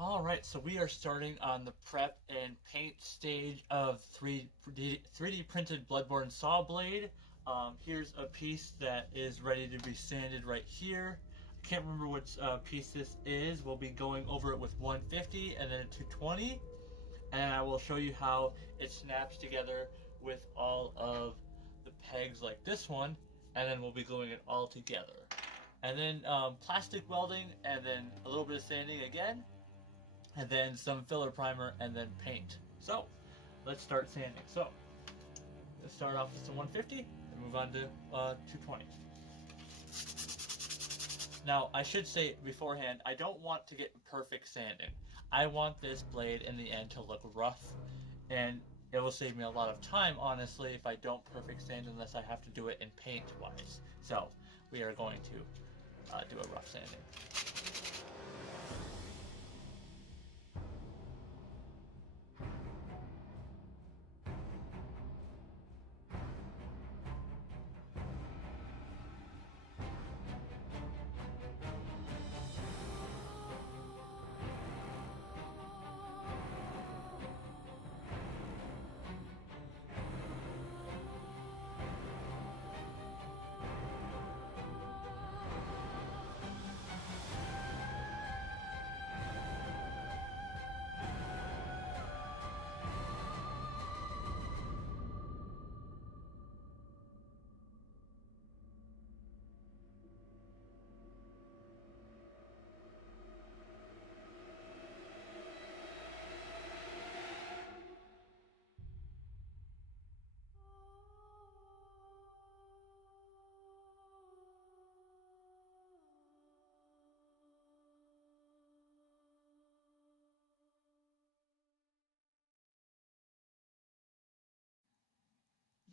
Alright, so we are starting on the prep and paint stage of 3D printed Bloodborne saw blade. Here's a piece that is ready to be sanded right here. I can't remember which piece this is. We'll be going over it with 150 and then a 220. And I will show you how it snaps together with all of the pegs like this one. And then we'll be gluing it all together. And then plastic welding and then a little bit of sanding again. And then some filler primer, and then paint. So, let's start sanding. So, let's start off with some 150 and move on to 220. Now, I should say beforehand, I don't want to get perfect sanding. I want this blade in the end to look rough, and it will save me a lot of time, honestly, if I don't perfect sand unless I have to do it in paint-wise. So, we are going to do a rough sanding.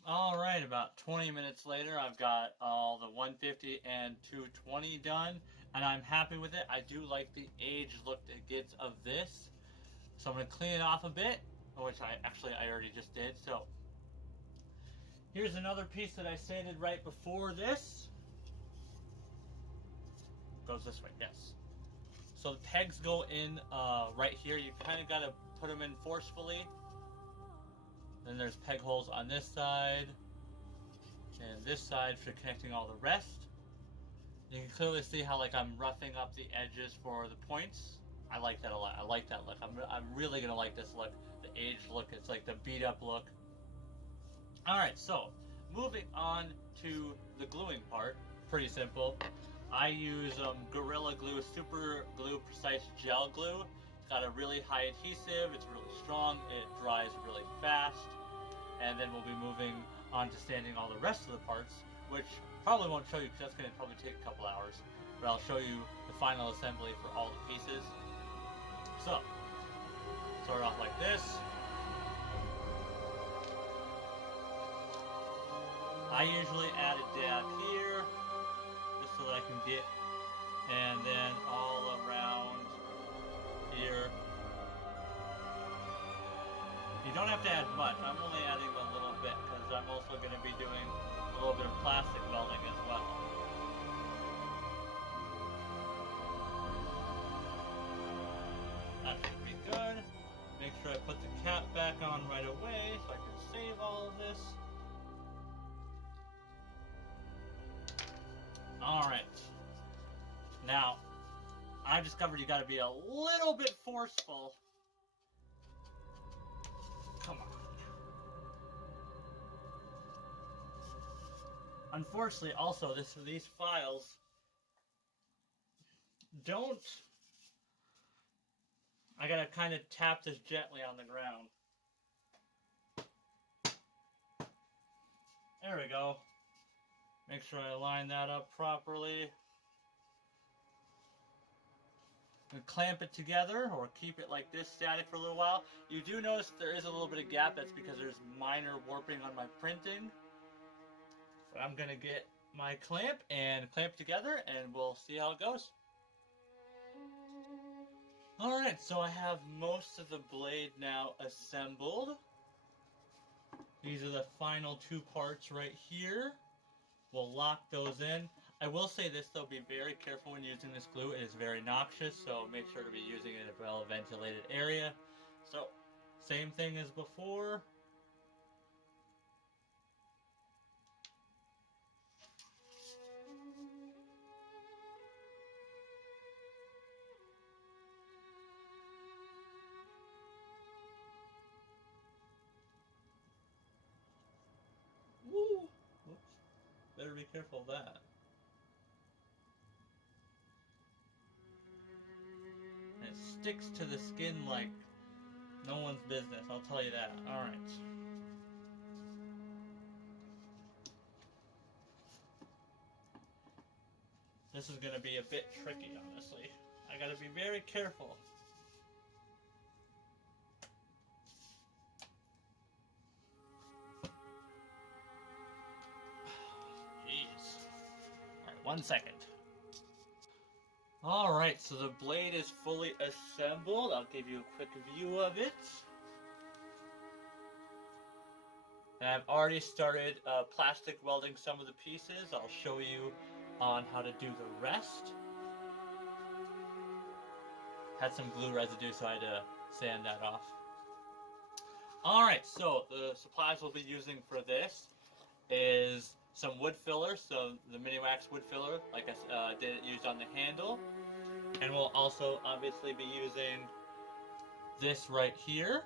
Alright, about 20 minutes later, I've got all the 150 and 220 done, and I'm happy with it. I do like the aged look it gets of this. So I'm going to clean it off a bit, which I already just did. So here's another piece that I sanded right before this. Goes this way, yes. So the pegs go in right here. You kind of got to put them in forcefully. Then there's peg holes on this side and this side for connecting all the rest. You can clearly see how I'm roughing up the edges for the points. I like that a lot. I like that look. I'm really gonna like this look. The aged look. It's like the beat up look. Alright, so moving on to the gluing part. Pretty simple. I use Gorilla Glue Super Glue Precise Gel Glue. It's got a really high adhesive. It's really strong. It dries really fast. And then we'll be moving on to sanding all the rest of the parts, which probably won't show you because that's going to probably take a couple hours. But I'll show you the final assembly for all the pieces. So, start off like this. I usually add a dab here, just so that I can get, and then all around here. You don't have to add much. I'm only adding a little bit because I'm also going to be doing a little bit of plastic welding as well. That should be good. Make sure I put the cap back on right away so I can save all of this. Alright. Now, I discovered you got to be a little bit forceful. Come on. Unfortunately, also, these files don't... I gotta kind of tap this gently on the ground. There we go. Make sure I line that up properly. And clamp it together, or keep it like this static for a little while. You do notice there is a little bit of gap. That's because there's minor warping on my printing. But I'm gonna get my clamp and clamp together, and we'll see how it goes. Alright, so I have most of the blade now assembled. These are the final two parts right here. We'll lock those in. I will say this though, be very careful when using this glue. It is very noxious, so make sure to be using it in a well ventilated area. So, same thing as before. Woo! Whoops. Better be careful of that. And it sticks to the skin like no one's business, I'll tell you that. Alright. This is gonna be a bit tricky, honestly. I gotta be very careful. Jeez. Alright, 1 second. Alright, so the blade is fully assembled. I'll give you a quick view of it. And I've already started plastic welding some of the pieces. I'll show you on how to do the rest. Had some glue residue, so I had to sand that off. Alright, so the supplies we'll be using for this is some wood filler, so the mini wax wood filler, like I did use on the handle. And we'll also obviously be using this right here.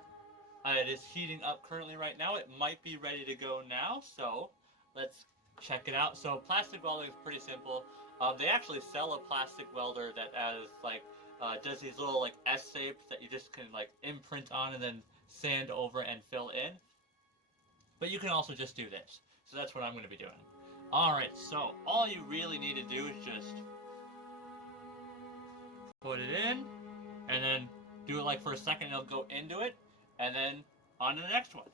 It is heating up currently right now. It might be ready to go now, so let's check it out. So plastic welding is pretty simple. They actually sell a plastic welder that does these little like S shapes that you just can like imprint on and then sand over and fill in. But you can also just do this. So that's what I'm going to be doing. Alright, so all you really need to do is just put it in, and then do it like for a second, it'll go into it, and then on to the next one.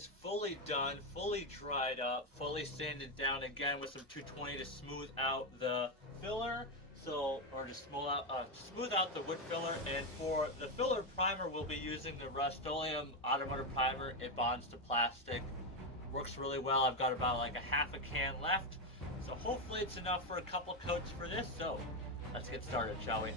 is fully done, fully dried up, fully sanded down again with some 220 to smooth out the filler. So, or to smooth out the wood filler. And for the filler primer, we'll be using the Rust-Oleum Automotive Primer. It bonds to plastic, works really well. I've got about like a half a can left. So hopefully it's enough for a couple coats for this. So let's get started, shall we?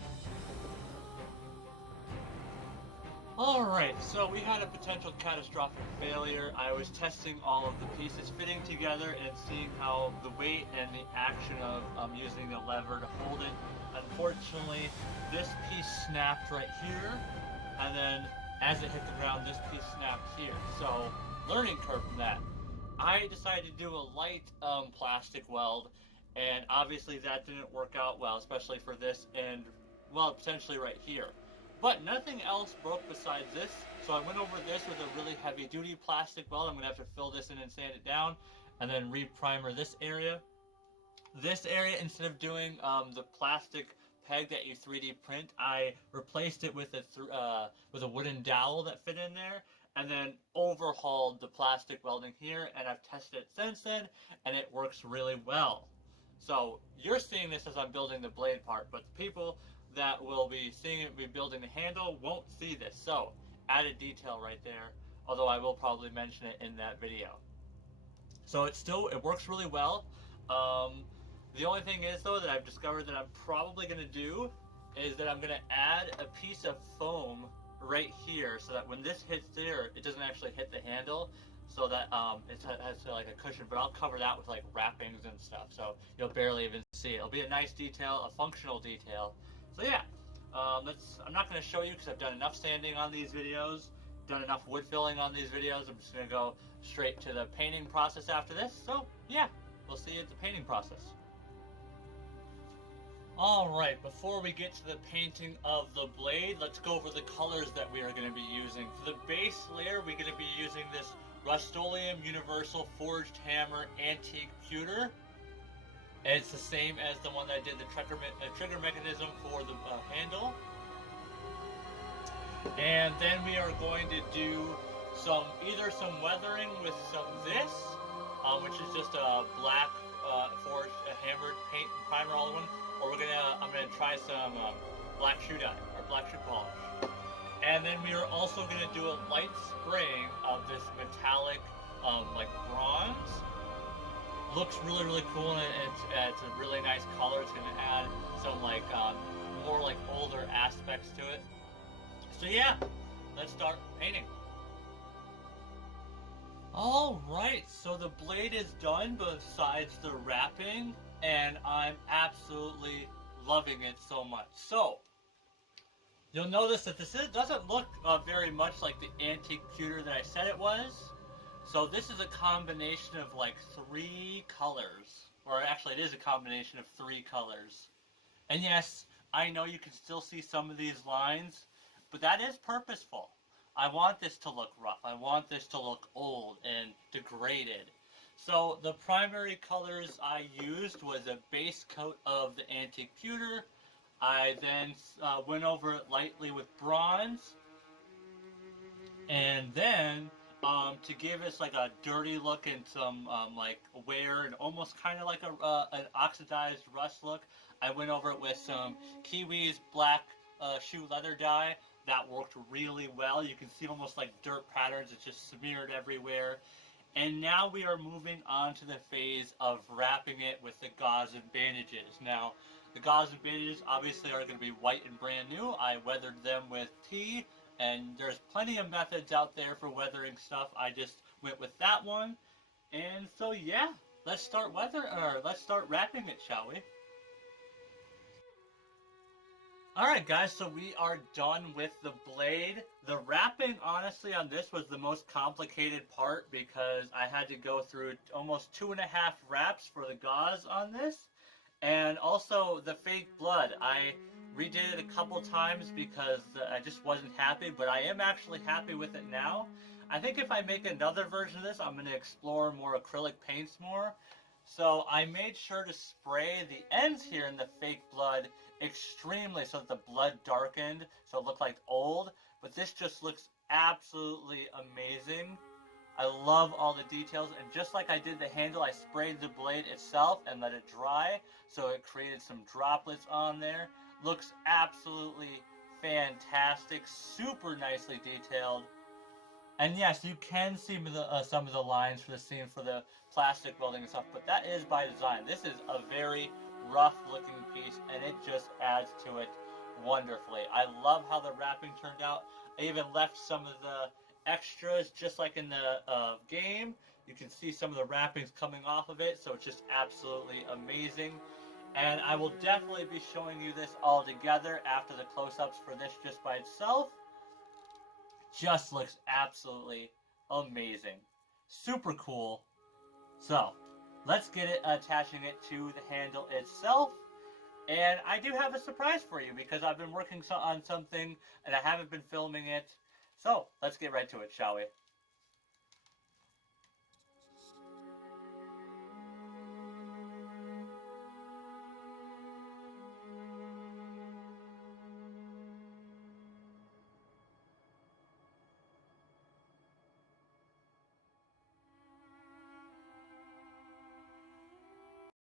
Alright, so we had a potential catastrophic failure. I was testing all of the pieces fitting together and seeing how the weight and the action of using the lever to hold it. Unfortunately, this piece snapped right here, and then as it hit the ground, this piece snapped here. So, learning curve from that. I decided to do a light plastic weld, and obviously that didn't work out well, especially for this and, well, potentially right here. But nothing else broke besides this, so I went over this with a really heavy duty plastic weld. I'm going to have to fill this in and sand it down, and then re-primer this area. This area, instead of doing the plastic peg that you 3D print, I replaced it with a wooden dowel that fit in there, and then overhauled the plastic welding here, and I've tested it since then, and it works really well. So you're seeing this as I'm building the blade part, but the people that will be seeing it be building the handle won't see this. So added detail right there, although I will probably mention it in that video. So it works really well. The only thing is though that I've discovered that I'm probably going to do is that I'm going to add a piece of foam right here so that when this hits there, it doesn't actually hit the handle, so that it has like a cushion, but I'll cover that with like wrappings and stuff, so you'll barely even see it. It'll be a nice detail, a functional detail. So yeah, I'm not going to show you because I've done enough sanding on these videos, done enough wood filling on these videos. I'm just going to go straight to the painting process after this. So yeah, we'll see you at the painting process. Alright, before we get to the painting of the blade, let's go over the colors that we are going to be using. For the base layer, we're going to be using this Rust-Oleum Universal Forged Hammer Antique Pewter. And it's the same as the one that I did the trigger mechanism for the handle. And then we are going to do either some weathering with some this, which is just a black forged hammered paint and primer all in one, or I'm gonna try some black shoe dye or black shoe polish. And then we are also gonna do a light spraying of this metallic like bronze. Looks really, really cool, and it's a really nice color. It's going to add some like more like older aspects to it. So yeah, let's start painting. Alright, so the blade is done besides the wrapping, and I'm absolutely loving it so much. So, you'll notice that this doesn't look very much like the antique pewter that I said it was. So this is a combination of like 3 colors, or actually it is a combination of 3 colors. And yes, I know you can still see some of these lines, but that is purposeful. I want this to look rough. I want this to look old and degraded. So the primary colors I used was a base coat of the antique pewter. I then went over it lightly with bronze, and then to give us like a dirty look and some like wear and almost kind of like an oxidized rust look, I went over it with some Kiwi's black shoe leather dye. That worked really well. You can see almost like dirt patterns. It's just smeared everywhere. And now we are moving on to the phase of wrapping it with the gauze and bandages. Now, the gauze and bandages obviously are going to be white and brand new. I weathered them with tea. And there's plenty of methods out there for weathering stuff. I just went with that one. And so yeah, let's start wrapping it, shall we? Alright guys, so we are done with the blade. The wrapping, honestly, on this was the most complicated part because I had to go through almost 2.5 wraps for the gauze on this. And also the fake blood. I redid it a couple times because I just wasn't happy, but I am actually happy with it now. I think if I make another version of this, I'm going to explore more acrylic paints more. So I made sure to spray the ends here in the fake blood extremely so that the blood darkened, so it looked like old. But this just looks absolutely amazing. I love all the details, and just like I did the handle, I sprayed the blade itself and let it dry, so it created some droplets on there. Looks absolutely fantastic, super nicely detailed. And yes, you can see some of the lines for the seam for the plastic welding and stuff, but that is by design. This is a very rough looking piece, and it just adds to it wonderfully. I love how the wrapping turned out. I even left some of the extras, just like in the game. You can see some of the wrappings coming off of it, so it's just absolutely amazing. And I will definitely be showing you this all together after the close-ups for this just by itself. Just looks absolutely amazing. Super cool. So, let's get it attaching it to the handle itself. And I do have a surprise for you because I've been working on something and I haven't been filming it. So, let's get right to it, shall we?